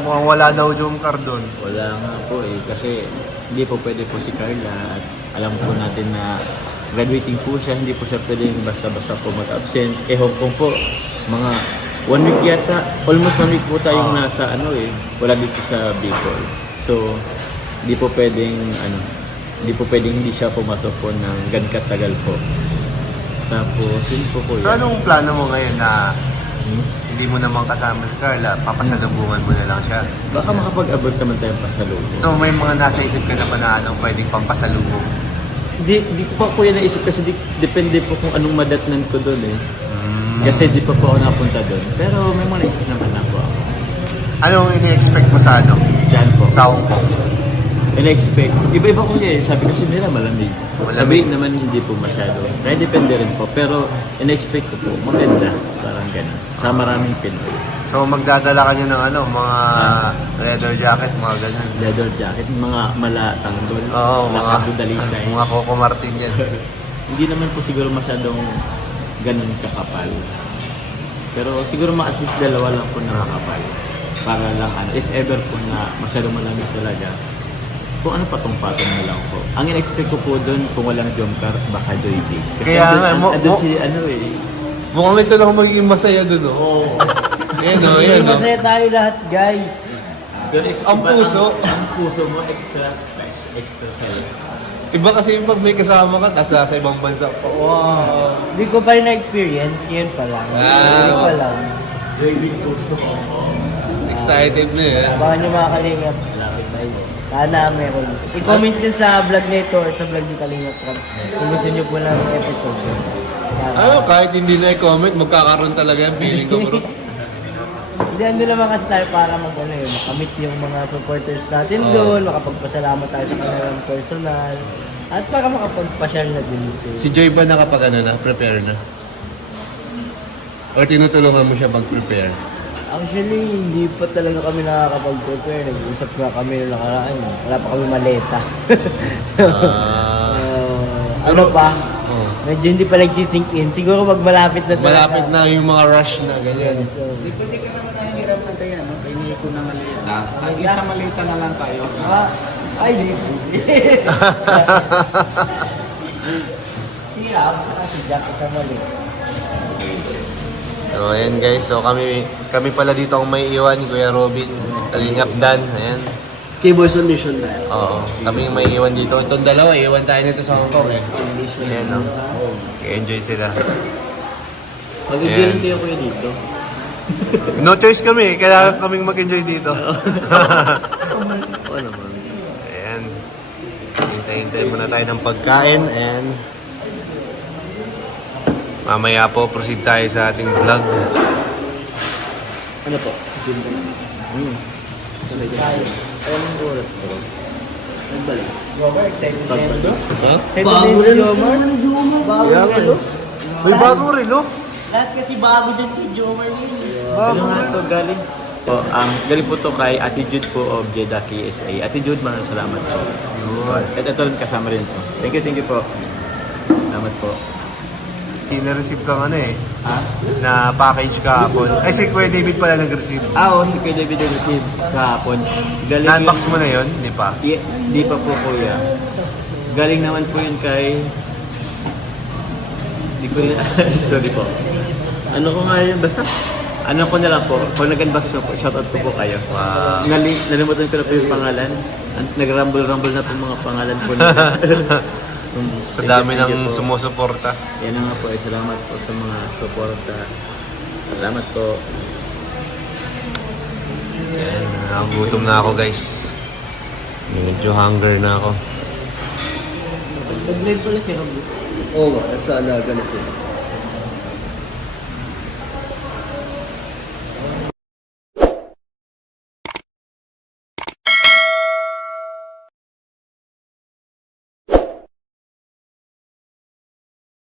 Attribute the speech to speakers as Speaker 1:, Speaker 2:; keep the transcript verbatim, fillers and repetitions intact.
Speaker 1: mukhang wala daw yung car doon.
Speaker 2: Wala nga po eh, kasi hindi po pwede po si Carla at alam po natin na graduating po siya, hindi po siya pwedeng basta-basta po mag-absent. Eh Hong Kong po, mga one week yata, almost one week po tayong
Speaker 1: Oh.
Speaker 2: nasa ano eh, wala dito sa Bicol. So, hindi po pwedeng ano, hindi po pwedeng hindi siya pumasok po ng gan katagal po. Tapos, yun po po
Speaker 1: So,
Speaker 2: yan.
Speaker 1: anong plano mo ngayon na
Speaker 2: Hmm?
Speaker 1: hindi mo naman kasama si Carla, papasalubungan mo na lang siya?
Speaker 2: Baka makapag-abot naman tayong pasalubong.
Speaker 1: So, may mga nasa isip ka na ba na anong pwedeng pampasalubong?
Speaker 2: Di, di ko pa po yan naisip kasi di, depende po kung anong madatnan ko doon eh.
Speaker 1: Mm.
Speaker 2: Kasi di pa po ako napunta doon. Pero may mga naisip naman na po ako.
Speaker 1: Anong ini-expect mo sa ano?
Speaker 2: Saan po?
Speaker 1: Sa Hong Kong?
Speaker 2: In-expect. Iba-iba ko niya eh. Sabi kasi nila malamig.
Speaker 1: Malamig.
Speaker 2: Sabi naman hindi po masyado. Kaya depende rin po. Pero in-expect ko po maganda. Parang ganun. Sa maraming Pinoy.
Speaker 1: So, magdadala ka niya ng ano, mga leather jacket, mga ganun.
Speaker 2: Leather jacket, mga malatanggol.
Speaker 1: Oo, mga,
Speaker 2: nakadudalisay.
Speaker 1: mga Coco Martin yan.
Speaker 2: Hindi naman po siguro masyadong ganun kakapal. Pero siguro mga at least dalawa lang po na makapal. Para lang ano, if ever po na masyadong malamig talaga, kung ano patong-patong na lang po. Ang in-expect ko po doon, kung walang jump car, baka joystick. Kasi
Speaker 1: Kaya
Speaker 2: andun,
Speaker 1: nga, mo-
Speaker 2: andun
Speaker 1: mo-
Speaker 2: si ano eh.
Speaker 1: Mukhang ito lang magiging masaya dun, oh. Yan, oh, yan, oh.
Speaker 3: Masaya tayo lahat, guys.
Speaker 2: Pero ex-
Speaker 1: Ang
Speaker 2: iba-
Speaker 1: puso.
Speaker 2: Ang, ang puso mo, extra special, extra saya.
Speaker 1: Iba kasi yung pag may kasama ka, tapos sa ibang bansa pa. Wow.
Speaker 3: Hindi ko pa rin na-experience, yun pa lang.
Speaker 1: Ah.
Speaker 3: Hindi pa lang.
Speaker 2: Joystick gusto ko.
Speaker 1: Excited na eh.
Speaker 3: Abangan nyo mga kalingap. Guys, sana meron. I-comment nyo sa vlog nito or sa vlog ni Kalingap Rob kung gusto nyo po ng episode. Para-
Speaker 1: Ano, kahit hindi na i-comment, magkakaroon talaga yung feeling ko, bro.
Speaker 3: Hindi, ando naman kasi tayo para mag ano yun, makamit yung mga supporters natin
Speaker 1: Oo.
Speaker 3: doon, makapagpasalamat tayo sa kanilang personal, at para makapagpasyal na din si...
Speaker 1: Si Joy ba nakapag ano na, prepare na? Or tinutulungan mo siya mag-prepare?
Speaker 3: Actually, hindi pa talaga kami nakakapag-prepare. Nag-usap nga kami nung nakaraan. eh. Wala pa kami maleta.
Speaker 1: Ah.
Speaker 3: Uh, ano pa?
Speaker 1: Oh.
Speaker 3: Medyo hindi pa nagsisink in. Siguro pag malapit na talaga.
Speaker 1: Malapit na yung mga rush na ganyan.
Speaker 3: So,
Speaker 4: Pwede ka naman nahihirapan tayo, no? Kaya ko na malita. Kahit isa malita na lang tayo.
Speaker 3: ah, ay, di. Si Rob, saka si Jack sa mali.
Speaker 1: So ayan guys, so kami kami pala dito ang may iwan, Kuya Robin, Kalingap Dan, ayan.
Speaker 3: Keyboard Solution na.
Speaker 1: Oo, kami yung may iwan dito. Itong dalawa, iwan tayo nito sa Hong Kong eh. Ayan, no? I-enjoy sila.
Speaker 2: Mag-guarantee ako yun dito.
Speaker 1: No choice kami, kailangan kaming mag-enjoy dito.
Speaker 2: Oo naman.
Speaker 1: Ayan. Hintay-hintay muna tayo ng pagkain and mamaya po proceed tayo sa ating vlog.
Speaker 2: Ano po? Hmm. Anong oras po? Nagbalik.
Speaker 3: Robert, excited na yun.
Speaker 1: Ha?
Speaker 3: Excited na yun si Jomar. Bago
Speaker 1: Kaya nga
Speaker 3: relo.
Speaker 1: eh. May bagong relo.
Speaker 3: Lahat kasi bago dyan kay Jomar yun.
Speaker 2: Ano
Speaker 1: Bagong
Speaker 2: nga
Speaker 1: relo.
Speaker 2: to galing? Po, ang galing po to kay Attitude po of Jeddah K S A. Attitude, maraming salamat po.
Speaker 1: Yun.
Speaker 2: At ito rin kasama rin po. Thank you, thank you po. Salamat po.
Speaker 1: Na-receive kang ano eh,
Speaker 2: Ah?
Speaker 1: na package kahapon. Ay, si Kuya David pala nag-receive.
Speaker 2: Ah, oo, si Kuya David yung receive kahapon. Galing
Speaker 1: Na-unbox
Speaker 2: yun-
Speaker 1: mo na yun? Di pa?
Speaker 2: Di, di pa po kuya. Galing naman po yun kay... Di ko na... Sorry po. Ano ko nga yun? Basta... Ano ko na lang po. Kung nag-unbox ko po, shoutout ko po kayo.
Speaker 1: Wow.
Speaker 2: Nali, nalimutan ko na po yung pangalan. An- Nag-rumble-rumble na po mga pangalan po na. Um,
Speaker 1: Sa
Speaker 2: thank
Speaker 1: dami
Speaker 2: you, thank
Speaker 1: ng
Speaker 2: you po.
Speaker 1: sumusuporta.
Speaker 2: Yan na nga po. Eh, salamat po sa mga suporta. Salamat po.
Speaker 1: Ayan, nakagutom na ako guys. Medyo hunger na ako.
Speaker 3: Nag-live pala si Rob.
Speaker 4: Oo nga, nasa alaga na sila.